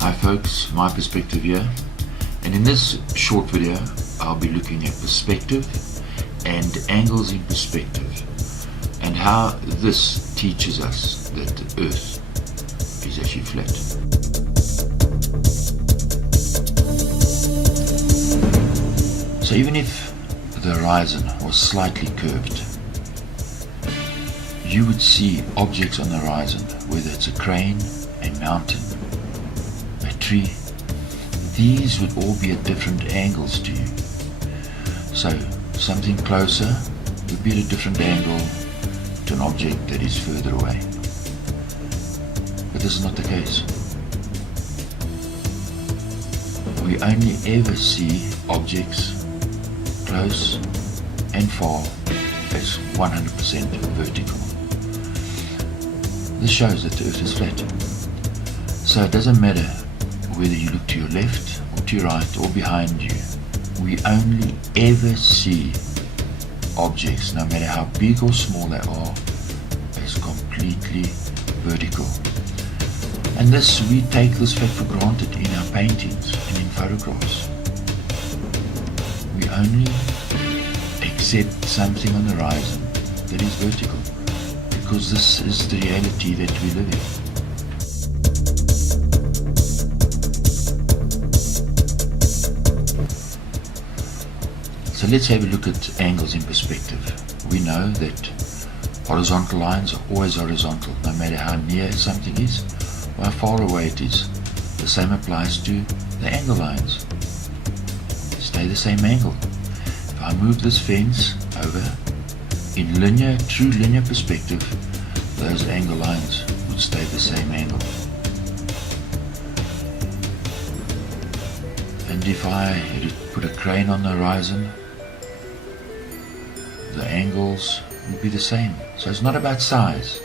Hi folks, my perspective here, and in this short video I'll be looking at perspective and angles in perspective and how this teaches us that the earth is actually flat. So even if the horizon was slightly curved, you would see objects on the horizon, whether it's a crane, a mountain, a tree. These would all be at different angles to you. So something closer would be at a different angle to an object that is further away. But this is not the case. We only ever see objects close and far as 100% vertical. This shows that the earth is flat. So it doesn't matter whether you look to your left or to your right or behind you. We only ever see objects, no matter how big or small they are, as completely vertical. And we take this fact for granted in our paintings and in photographs. We only accept something on the horizon that is vertical, because this is the reality that we live in. So let's have a look at angles in perspective. We know that horizontal lines are always horizontal, no matter how near something is or how far away it is. The same applies to the angle lines. Stay the same angle. If I move this fence over, in true linear perspective, those angle lines would stay the same angle. And if I had to put a crane on the horizon, the angles would be the same. So it's not about size,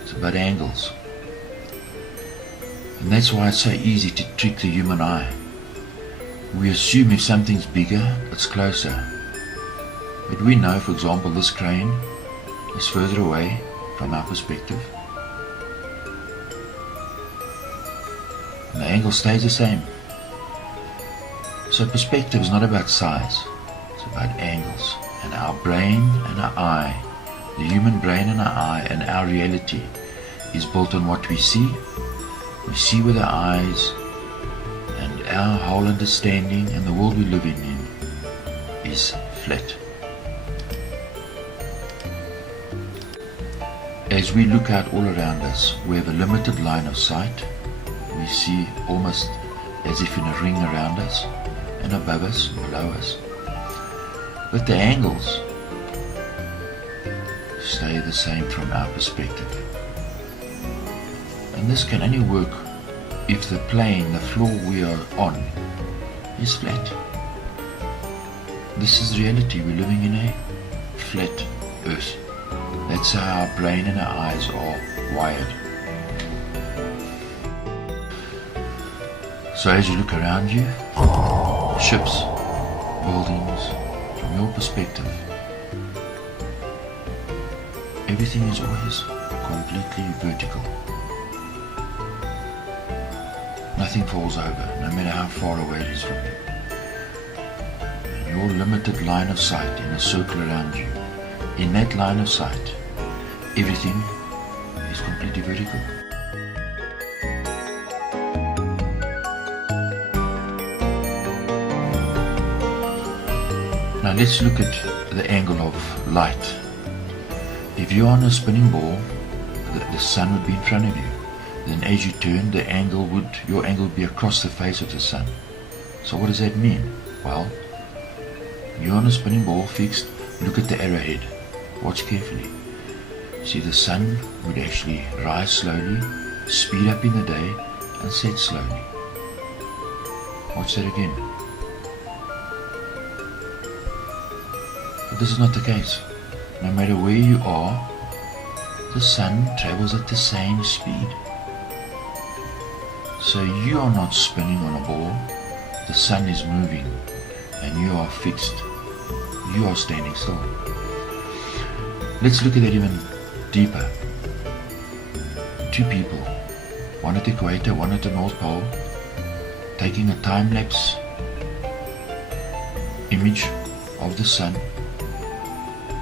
it's about angles. And that's why it's so easy to trick the human eye. We assume if something's bigger, it's closer. But we know, for example, this crane is further away from our perspective. And the angle stays the same. So perspective is not about size, it's about angles. And our brain and our eye, the human brain and our eye and our reality is built on what we see. We see with our eyes, and our whole understanding and the world we live in is flat. As we look out all around us, we have a limited line of sight. We see almost as if in a ring around us, and above us, below us. But the angles stay the same from our perspective. And this can only work if the plane, the floor we are on, is flat. This is reality. We're living in a flat earth. That's how our brain and our eyes are wired. So as you look around you, ships, buildings, from your perspective, everything is always completely vertical. Nothing falls over, no matter how far away it is from you. Your limited line of sight in a circle around you, in that line of sight, everything is completely vertical. Now let's look at the angle of light. If you're on a spinning ball, the sun would be in front of you. Then as you turn, your angle would be across the face of the sun. So what does that mean? Well, you're on a spinning ball fixed, look at the arrowhead. Watch carefully. See, the sun would actually rise slowly, speed up in the day, and set slowly. Watch that again. But this is not the case. No matter where you are, the sun travels at the same speed. So you are not spinning on a ball, the sun is moving, and you are fixed. You are standing still. Let's look at that even deeper. Two people one at the equator, one at the North Pole, taking a time-lapse image of the sun,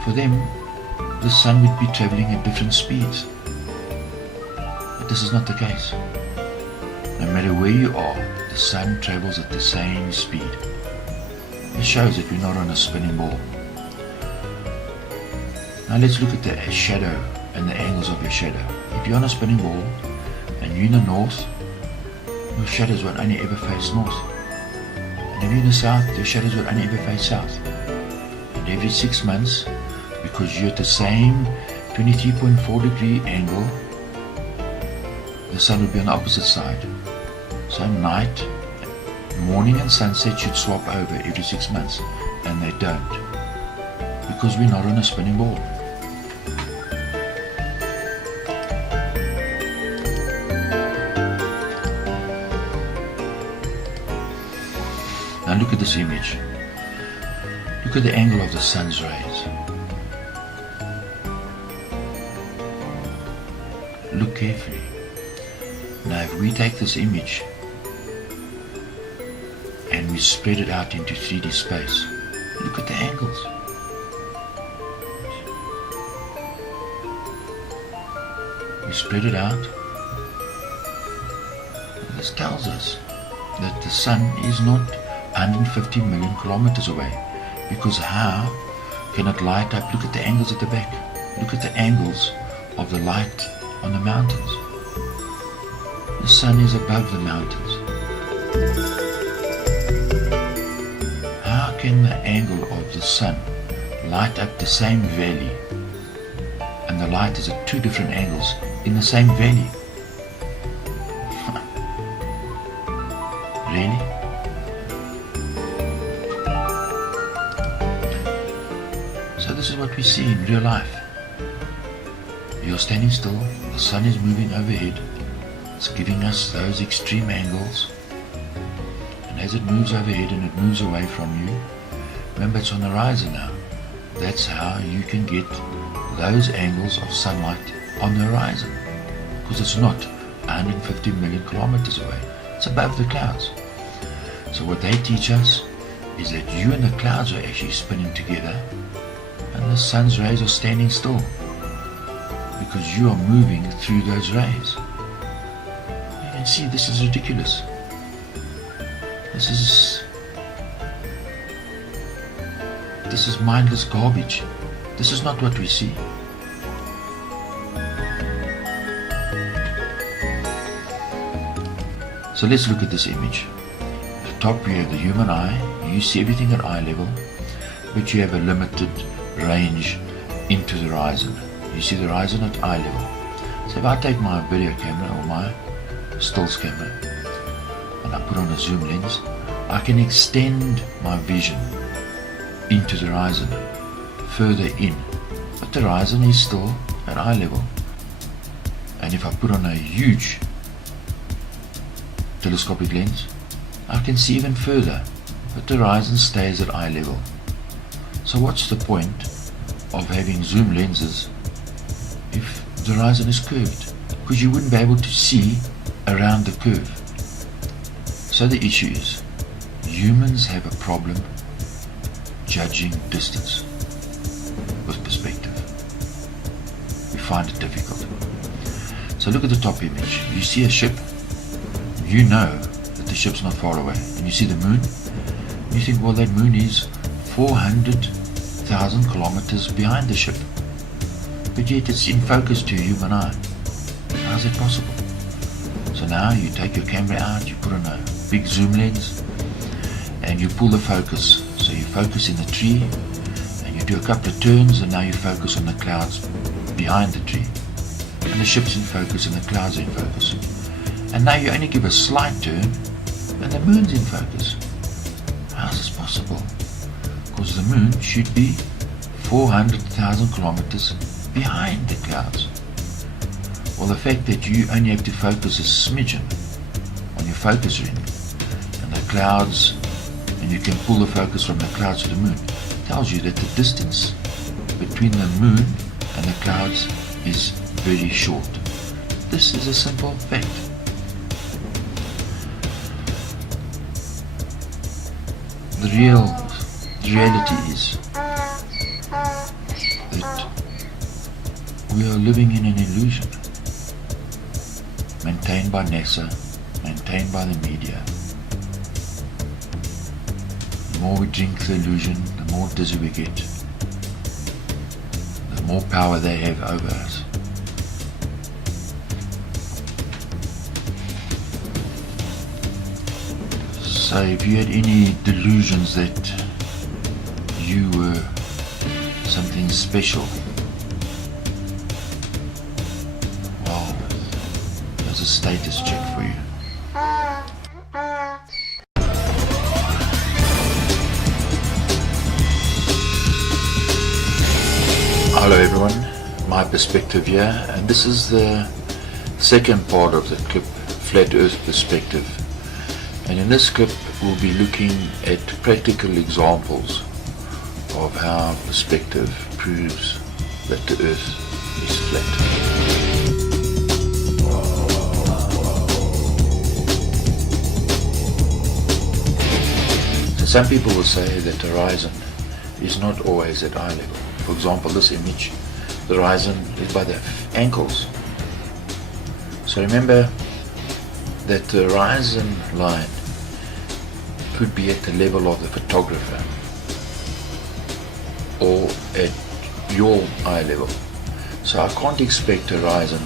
for them, the sun would be traveling at different speeds. But this is not the case. No matter where you are, the sun travels at the same speed. It shows that we're not on a spinning ball. Now let's look at the shadow and the angles of your shadow. If you're on a spinning ball and you're in the north, your shadows will only ever face north. And if you're in the south, your shadows will only ever face south. And every 6 months, because you're at the same 23.4 degree angle, the sun will be on the opposite side. So night, morning and sunset should swap over every 6 months, and they don't, because we're not on a spinning ball. Now look at this image. Look at the angle of the sun's rays. Look carefully. Now if we take this image and we spread it out into 3D space, look at the angles. We spread it out. This tells us that the sun is not 150 million kilometers away, because how can it light up? Look at the angles at the back. Look at the angles of the light on the mountains. The sun is above the mountains. How can the angle of the sun light up the same valley, and the light is at two different angles in the same valley? Really? So this is what we see in real life. You're standing still, the sun is moving overhead, it's giving us those extreme angles, and as it moves overhead and it moves away from you, remember it's on the horizon now. That's how you can get those angles of sunlight on the horizon, because it's not 150 million kilometers away, it's above the clouds. So what they teach us is that you and the clouds are actually spinning together, and the sun's rays are standing still, because you are moving through those rays. You can see this is ridiculous. This is mindless garbage. This is not what we see. So let's look at this image. At the top you have the human eye. You see everything at eye level, but you have a limited range into the horizon. You see the horizon at eye level. So if I take my video camera or my stills camera and I put on a zoom lens, I can extend my vision into the horizon, further in, but the horizon is still at eye level. And if I put on a huge telescopic lens, I can see even further, but the horizon stays at eye level. So what's the point of having zoom lenses if the horizon is curved? Because you wouldn't be able to see around the curve. So the issue is, humans have a problem judging distance with perspective. We find it difficult. So look at the top image. You see a ship, you know that the ship's not far away, and you see the moon, and you think, well, that moon is 400,000 kilometers behind the ship, but yet it's in focus to your human eye. How is it possible? So now you take your camera out, you put on a big zoom lens, and you pull the focus. So you focus in the tree, and you do a couple of turns, and now you focus on the clouds behind the tree, and the ship's in focus and the clouds are in focus. And now you only give a slight turn, and the moon's in focus. How is this possible? Because the moon should be 400,000 kilometers behind the clouds. Well, the fact that you only have to focus a smidgen on your focus ring, and the clouds, and you can pull the focus from the clouds to the moon, tells you that the distance between the moon and the clouds is very short. This is a simple fact. The reality is that we are living in an illusion maintained by NASA, maintained by the media. The more we drink the illusion, the more dizzy we get, the more power they have over us. So if you had any delusions that you were something special, well, there's a status check for you. Hello everyone, my perspective here, and this is the second part of the clip, Flat Earth Perspective. And in this clip we'll be looking at practical examples of how perspective proves that the Earth is flat. So some people will say that the horizon is not always at eye level. For example, this image, the horizon is by the ankles. So remember that the horizon line could be at the level of the photographer or at your eye level. So I can't expect the horizon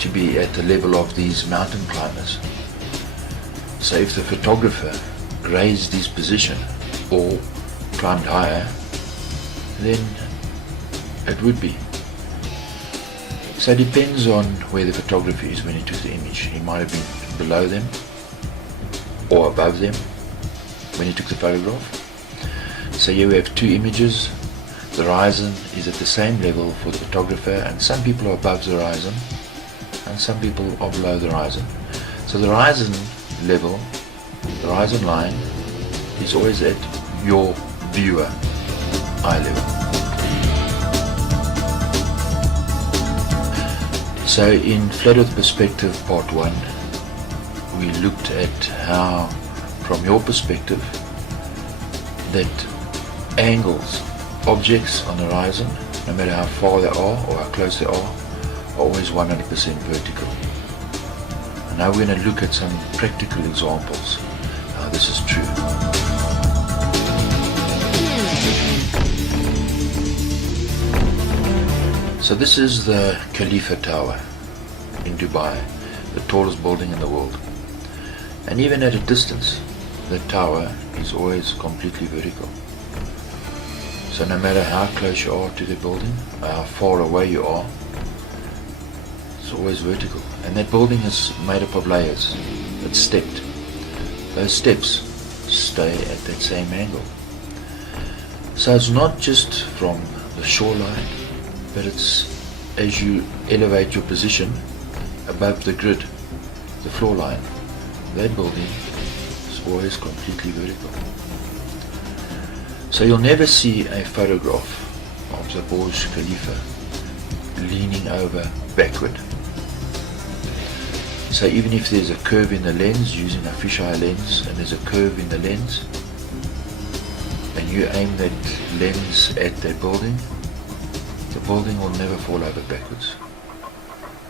to be at the level of these mountain climbers. So if the photographer raised his position or climbed higher, then it would be. So it depends on where the photographer is when he took the image. He might have been below them or above them when he took the photograph. So here we have two images. The horizon is at the same level for the photographer, and some people are above the horizon and some people are below the horizon. So the horizon level, the horizon line, is always at your viewer eye level. So in Flat Earth Perspective Part 1, we looked at how, from your perspective, that angles, objects on the horizon, no matter how far they are or how close they are always 100% vertical. And now we're going to look at some practical examples how this is true. So this is the Khalifa Tower in Dubai, the tallest building in the world. And even at a distance, the tower is always completely vertical. So no matter how close you are to the building, how far away you are, it's always vertical. And that building is made up of layers. It's stepped. Those steps stay at that same angle. So it's not just from the shoreline, but it's as you elevate your position above the grid, the floor line. That building is always completely vertical. So you'll never see a photograph of the Burj Khalifa leaning over backward. So even if there's a curve in the lens, using a fisheye lens, and there's a curve in the lens, and you aim that lens at that building, the building will never fall over backwards.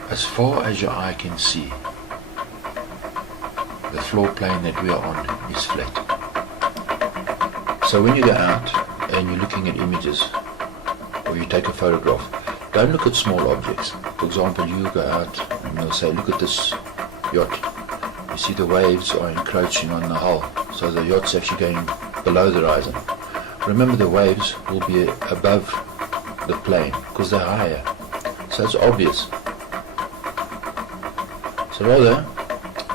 As far as your eye can see, the floor plane that we are on is flat. So when you go out and you're looking at images, or you take a photograph, don't look at small objects. For example, you go out and you'll say, look at this yacht. You see the waves are encroaching on the hull, so the yacht's actually going below the horizon. Remember, the waves will be above the plane because they're higher, so it's obvious. So rather,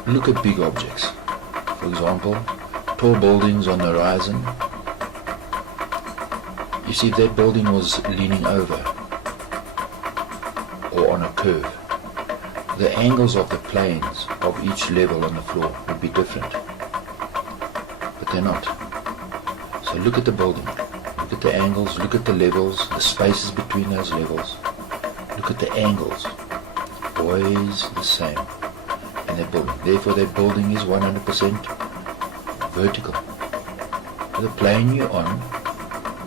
look at big objects. For example, tall buildings on the horizon. You see, if that building was leaning over or on a curve, the angles of the planes of each level on the floor would be different, but they're not. So look at the building, look at the angles, look at the levels, the spaces between those levels, look at the angles, always the same in that building. Therefore that building is 100% vertical. The plane you're on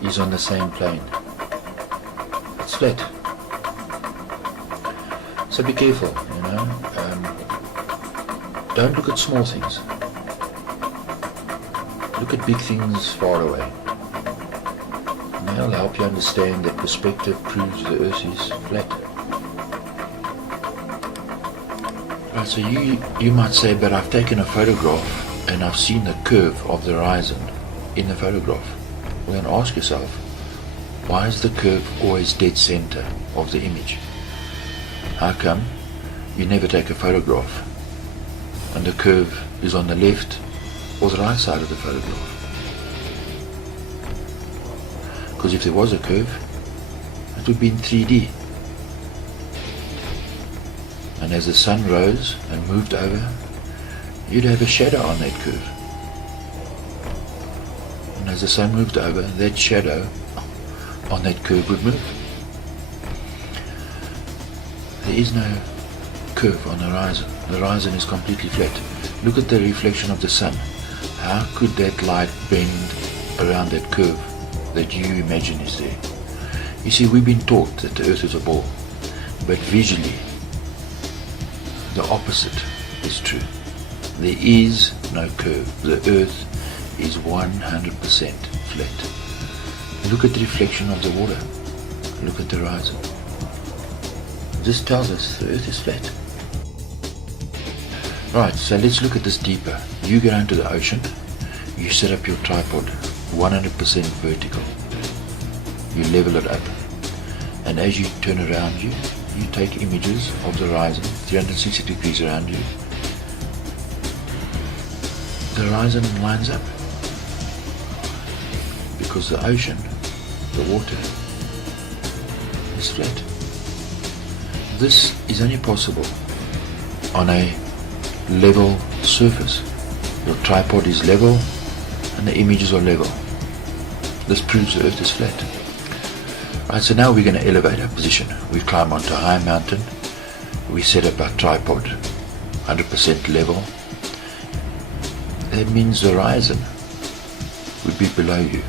is on the same plane. It's flat. So be careful, you know. Don't look at small things. Look at big things far away. And that'll help you understand that perspective proves the earth is flat. Right, so you might say, but I've taken a photograph and I've seen the curve of the horizon in the photograph. Well, then ask yourself, why is the curve always dead center of the image? How come you never take a photograph and the curve is on the left or the right side of the photograph? Because if there was a curve, it would be in 3D. And as the sun rose and moved over, you'd have a shadow on that curve. And as the sun moved over, that shadow on that curve would move. There is no curve on the horizon. The horizon is completely flat. Look at the reflection of the sun. How could that light bend around that curve that you imagine is there? You see, we've been taught that the earth is a ball, but visually the opposite is true. There is no curve. The earth is 100% flat. Look at the reflection of the water. Look at the horizon. This tells us the earth is flat. Right, so let's look at this deeper. You go down to the ocean, you set up your tripod 100% vertical. You level it up. And as you turn around you take images of the horizon 360 degrees around you. The horizon lines up. Because the ocean, the water, is flat. This is only possible on a level surface. Your tripod is level and the images are level. This proves the earth is flat. Right, so now we're going to elevate our position. We climb onto a high mountain. We set up our tripod 100% level. That means the horizon would be below you.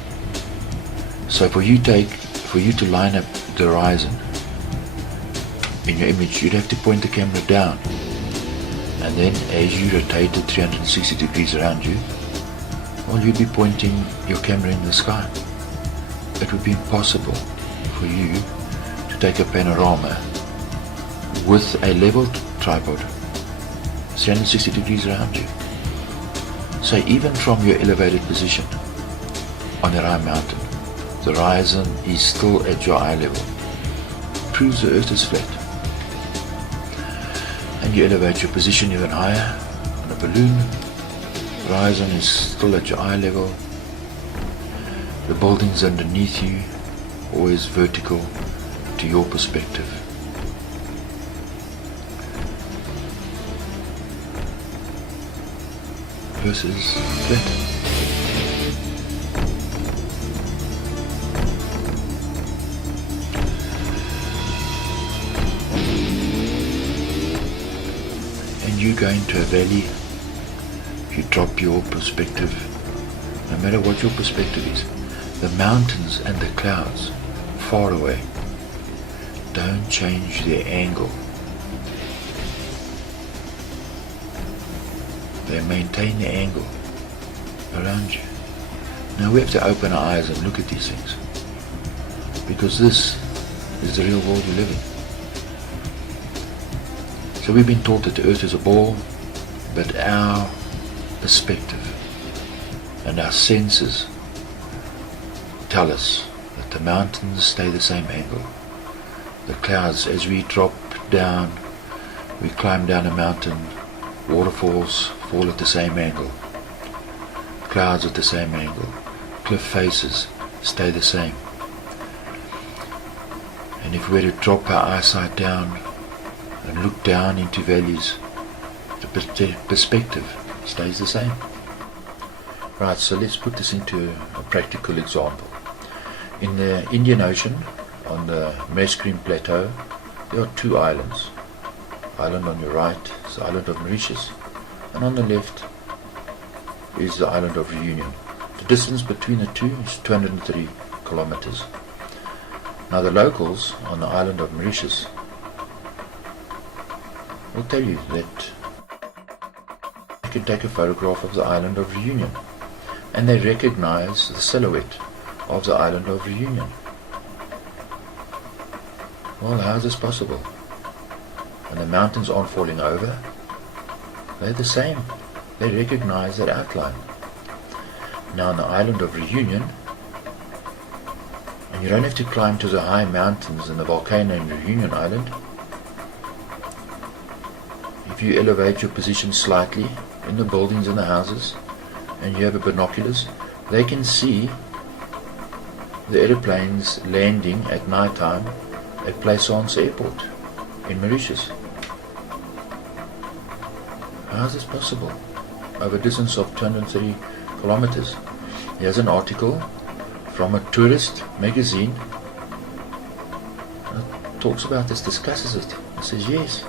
So for you to line up the horizon in your image, you'd have to point the camera down, and then as you rotate it 360 degrees around you, well, you'd be pointing your camera in the sky. It would be impossible for you to take a panorama with a level tripod 360 degrees around you. So even from your elevated position on a high mountain, the horizon is still at your eye level. Proves the earth is flat. And you elevate your position even higher on a balloon. The horizon is still at your eye level. The buildings underneath you always vertical to your perspective. Versus flat. And you go into a valley, you drop your perspective, no matter what your perspective is. The mountains and the clouds far away don't change their angle. They maintain the angle around you. Now we have to open our eyes and look at these things, because this is the real world we live in. So we've been taught that the earth is a ball, but our perspective and our senses tell us that the mountains stay the same angle. The clouds, as we drop down, we climb down a mountain, waterfalls fall at the same angle, clouds at the same angle, cliff faces stay the same. And if we were to drop our eyesight down and look down into valleys, the perspective stays the same. Right, so let's put this into a practical example. In the Indian Ocean, on the Maskryne Plateau, there are two islands. Island on your right is the island of Mauritius, and on the left is the island of Reunion. The distance between the two is 203 kilometers. Now the locals on the island of Mauritius will tell you that you can take a photograph of the island of Reunion and they recognize the silhouette of the island of Reunion. Well, how is this possible? When the mountains aren't falling over, they're the same. They recognize that outline. Now on the island of Reunion, and you don't have to climb to the high mountains and the volcano in Reunion Island. If you elevate your position slightly in the buildings and the houses, and you have binoculars, they can see the aeroplanes landing at night time at Plaisance Airport in Mauritius. How is this possible? Over a distance of 230 kilometers. Here's an article from a tourist magazine that talks about this, discusses it. It says yes.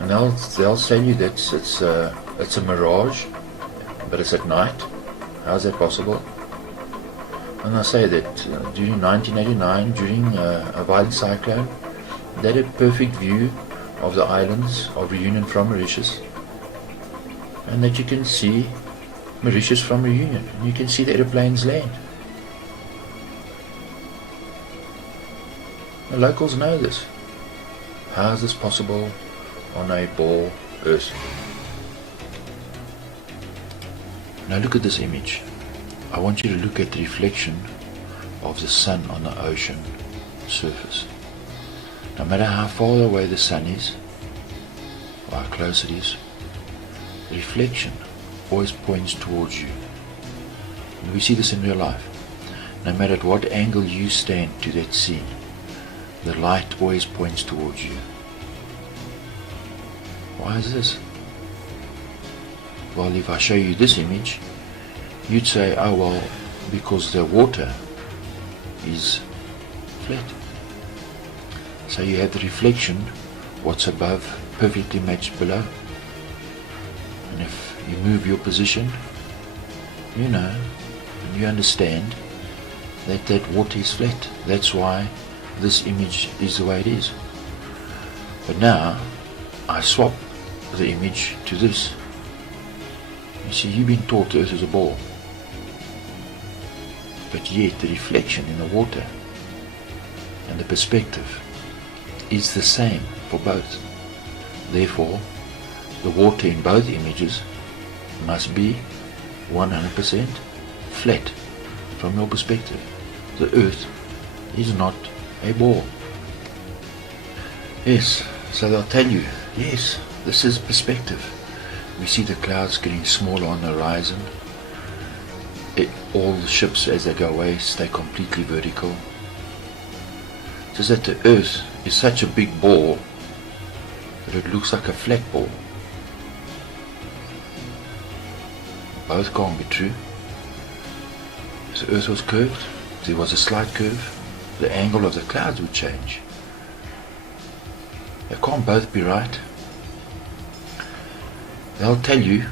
And they'll tell you that it's a mirage, but it's at night. How is that possible? And I say that during 1989, during a violent cyclone, they had a perfect view of the islands of Reunion from Mauritius, and that you can see Mauritius from Reunion, and you can see the aeroplanes land. The locals know this. How is this possible on a ball Earth? Now look at this image. I want you to look at the reflection of the sun on the ocean surface. No matter how far away the sun is, or how close it is, the reflection always points towards you. And we see this in real life. No matter at what angle you stand to that scene, the light always points towards you. Why is this? Well, if I show you this image, you'd say, oh well, because the water is flat. So you have the reflection, what's above perfectly matched below. And if you move your position, you know, and you understand that that water is flat. That's why this image is the way it is. But now I swap the image to this. You see, you've been taught the earth is a ball, but yet the reflection in the water and the perspective is the same for both. Therefore, the water in both images must be 100% flat from your perspective. The earth is not a ball. Yes, so they'll tell you, yes, this is perspective. We see the clouds getting smaller on the horizon. All the ships as they go away stay completely vertical. Just that the earth is such a big ball that it looks like a flat ball. Both can't be true. If the earth was curved, if there was a slight curve, the angle of the clouds would change. They can't both be right. They'll tell you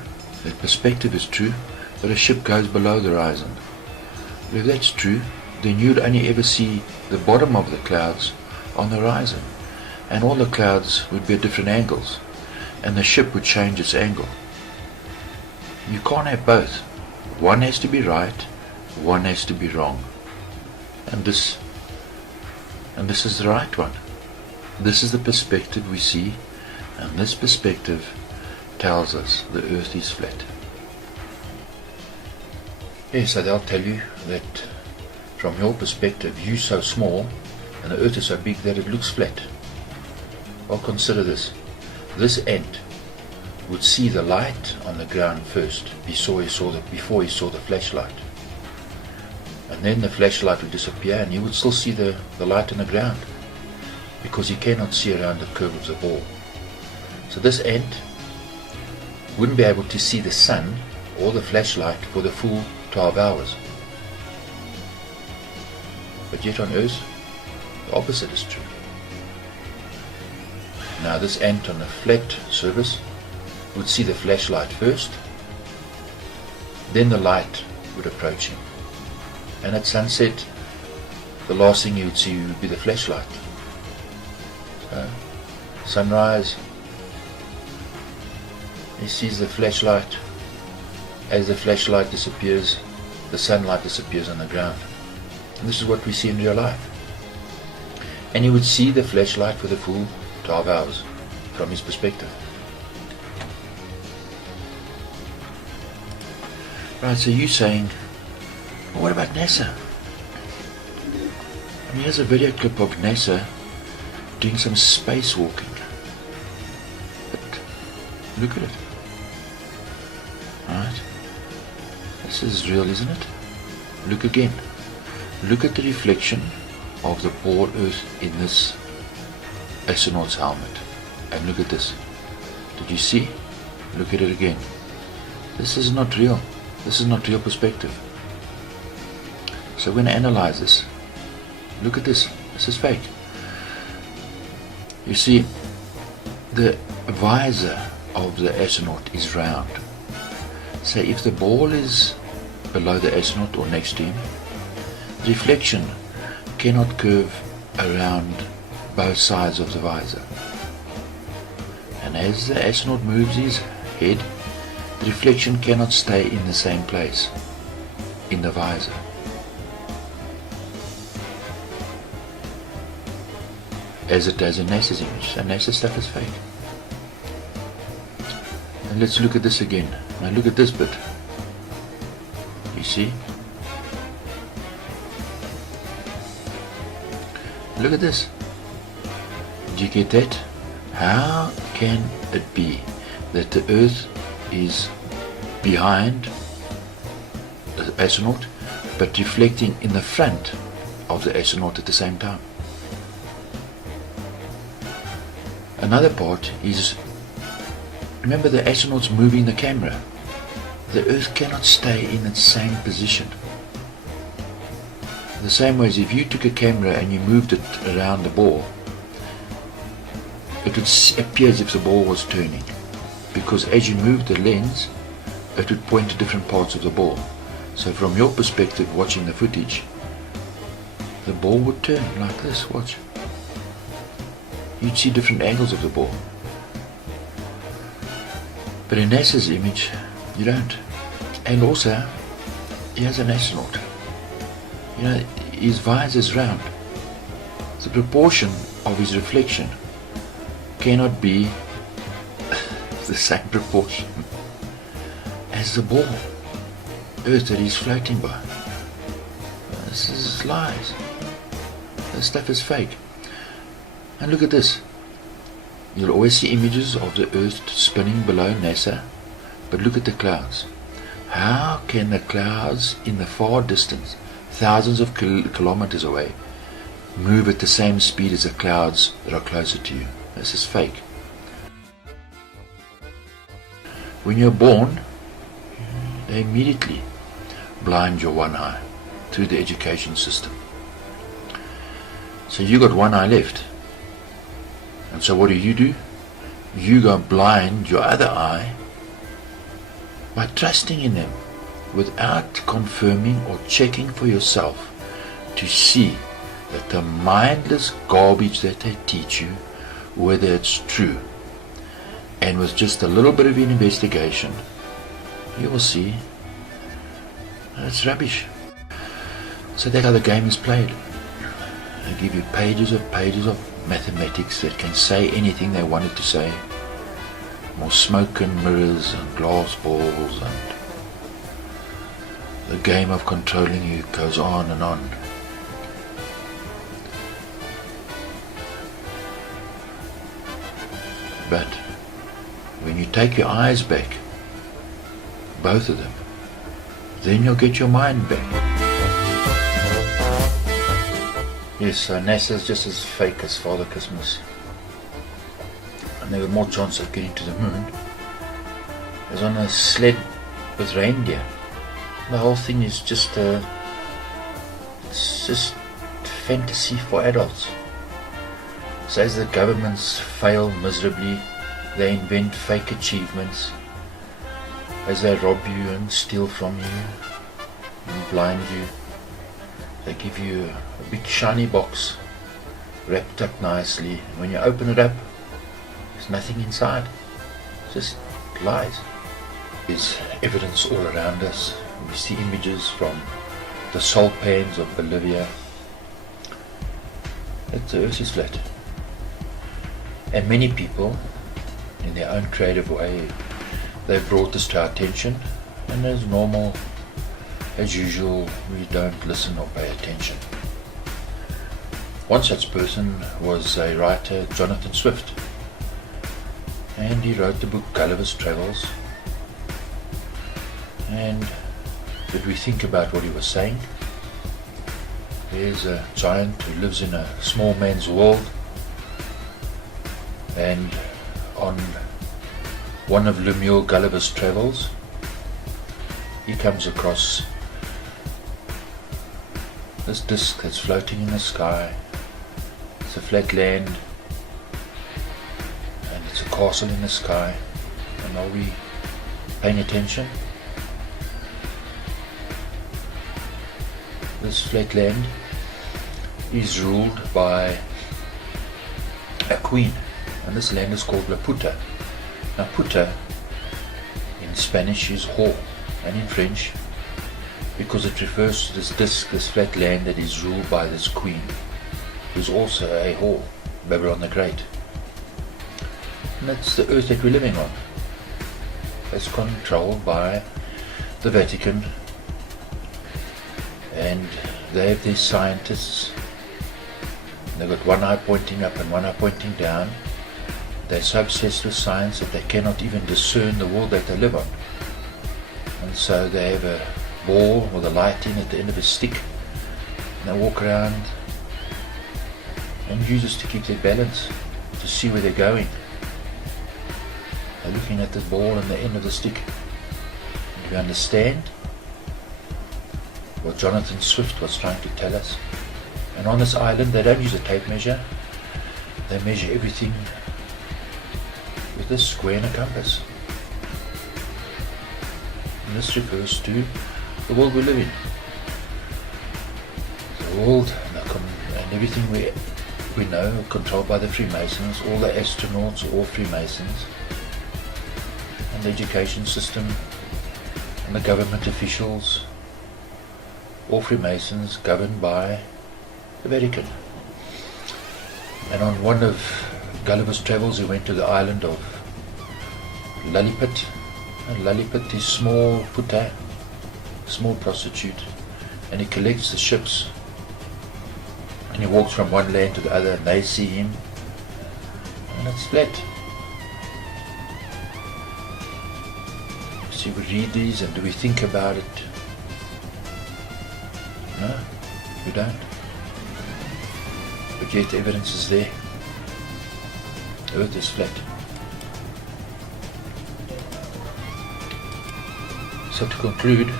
that perspective is true, that a ship goes below the horizon. But if that's true, then you'd only ever see the bottom of the clouds on the horizon, and all the clouds would be at different angles, and the ship would change its angle. You can't have both. One has to be right, one has to be wrong. And this is the right one. This is the perspective we see, and this perspective tells us the earth is flat. Yes, so they'll tell you that from your perspective you're so small and the earth is so big that it looks flat. Well, consider this. This ant would see the light on the ground first before he saw the flashlight. And then the flashlight would disappear and he would still see the light on the ground, because he cannot see around the curve of the ball. So this ant wouldn't be able to see the sun or the flashlight for the full 12 hours. But yet on Earth, the opposite is true. Now this ant on a flat surface would see the flashlight first, then the light would approach him. And at sunset, the last thing he would see would be the flashlight. Sunrise, he sees the flashlight. As the flashlight disappears, the sunlight disappears on the ground. And this is what we see in real life. And he would see the flashlight for the full 12 hours from his perspective. Right, so you're saying, well, what about NASA? And here's a video clip of NASA doing some spacewalking. But look at it. Right? This is real, isn't it? Look again. Look at the reflection of the ball Earth in this astronaut's helmet. And look at this. Did you see? Look at it again. This is not real. This is not real perspective. So when I analyze this, look at this. This is fake. You see, the visor of the astronaut is round. So if the ball is below the astronaut or next to him, reflection cannot curve around both sides of the visor. And as the astronaut moves his head, the reflection cannot stay in the same place in the visor. As it does in NASA's image. And NASA stuff is fake. And let's look at this again. Now look at this bit. You see? Look at this. Do you get that? How can it be that the Earth is behind the astronaut but reflecting in the front of the astronaut at the same time? Another part is, remember the astronaut's moving the camera. The Earth cannot stay in its same position. The same way as if you took a camera and you moved it around the ball, it would appear as if the ball was turning, because as you moved the lens, it would point to different parts of the ball. So from your perspective watching the footage, the ball would turn like this, watch. You'd see different angles of the ball. But in NASA's image, you don't. And also, he has an astronaut. You know, his visor is round. The proportion of his reflection cannot be the same proportion as the ball Earth that he's floating by. This is lies. This stuff is fake. And look at this. You'll always see images of the Earth spinning below NASA, but look at the clouds. How can the clouds in the far distance, thousands of kilometers away, move at the same speed as the clouds that are closer to you? This is fake. When you're born, they immediately blind your one eye through the education system. So you got one eye left. And so what do? You go blind your other eye by trusting in them without confirming or checking for yourself to see that the mindless garbage that they teach you, whether it's true. And with just a little bit of an investigation, you will see it's rubbish. So that's how the game is played. They give you pages of mathematics that can say anything they wanted to say. More smoke and mirrors and glass balls, and the game of controlling you goes on and on. But when you take your eyes back, both of them, then you'll get your mind back. Yes, so NASA's just as fake as Father Christmas. And there was more chance of getting to the moon. It was on a sled with reindeer. The whole thing is just it's just fantasy for adults. So as the governments fail miserably, they invent fake achievements. as they rob you and steal from you and blind you. They give you a big shiny box wrapped up nicely. When you open it up, there's nothing inside, just lies. There's evidence all around us. We see images from the salt pans of Bolivia. The earth is flat. And many people, in their own creative way, they've brought this to our attention, and as normal, as usual, we don't listen or pay attention. One such person was a writer, Jonathan Swift, and he wrote the book Gulliver's Travels. And did we think about what he was saying? There's a giant who lives in a small man's world, and on one of Lemuel Gulliver's Travels, he comes across this disc that's floating in the sky. It's a flat land, and it's a castle in the sky. And are we paying attention? This flat land is ruled by a queen, and this land is called Laputa. Now Puta in Spanish is whore, and in French, because it refers to this disc, this flat land that is ruled by this queen, who's also a whore, Babylon the Great. And that's the earth that we're living on. It's controlled by the Vatican, and they have these scientists. They've got one eye pointing up and one eye pointing down. They're so obsessed with science that they cannot even discern the world that they live on. And so they have a ball with a light in at the end of a stick, and they walk around and use this to keep their balance, to see where they're going. They're looking at the ball and the end of the stick. Do you understand what Jonathan Swift was trying to tell us? And on this island they don't use a tape measure, they measure everything with a square and a compass. And this refers to the world we live in. The world and everything we know are controlled by the Freemasons. All the astronauts are all Freemasons. And the education system and the government officials, all Freemasons, governed by the Vatican. And on one of Gulliver's Travels, he went to the island of Lilliput. And Lilliput is small puta, small prostitute, and he collects the ships, and he walks from one land to the other, and they see him, and it's flat. See, we read these, and do we think about it? No, we don't. But yet the evidence is there. The earth is flat. So to conclude,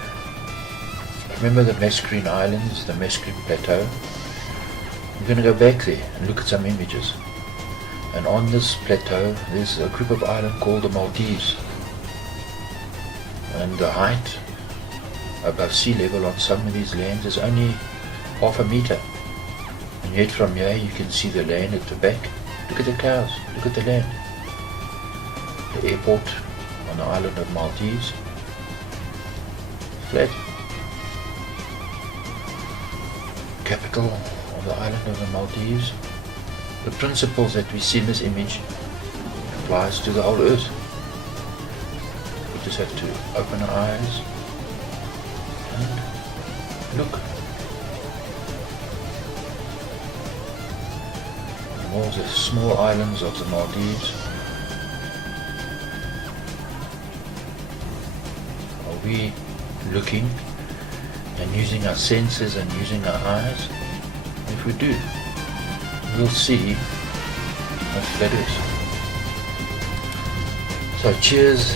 remember the Mascarene Islands, the Mascarene Plateau? We're going to go back there and look at some images. And on this plateau there's a group of islands called the Maldives. And the height above sea level on some of these lands is only half a meter. And yet from here you can see the land at the back. Look at the cows, look at the land. The airport on the island of Maldives. Flat. Capital of the island of the Maldives. The principles that we see in this image applies to the whole earth. We just have to open our eyes and look. And all the small islands of the Maldives. Are we looking and using our senses and using our eyes? If we do, we'll see how flat it is. So cheers,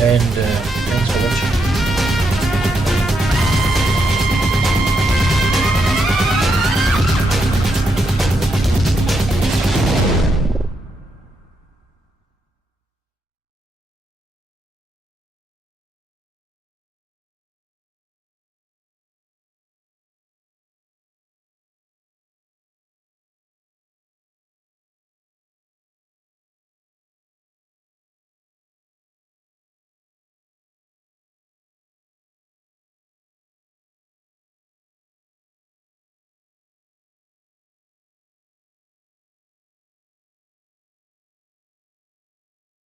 and thanks for watching.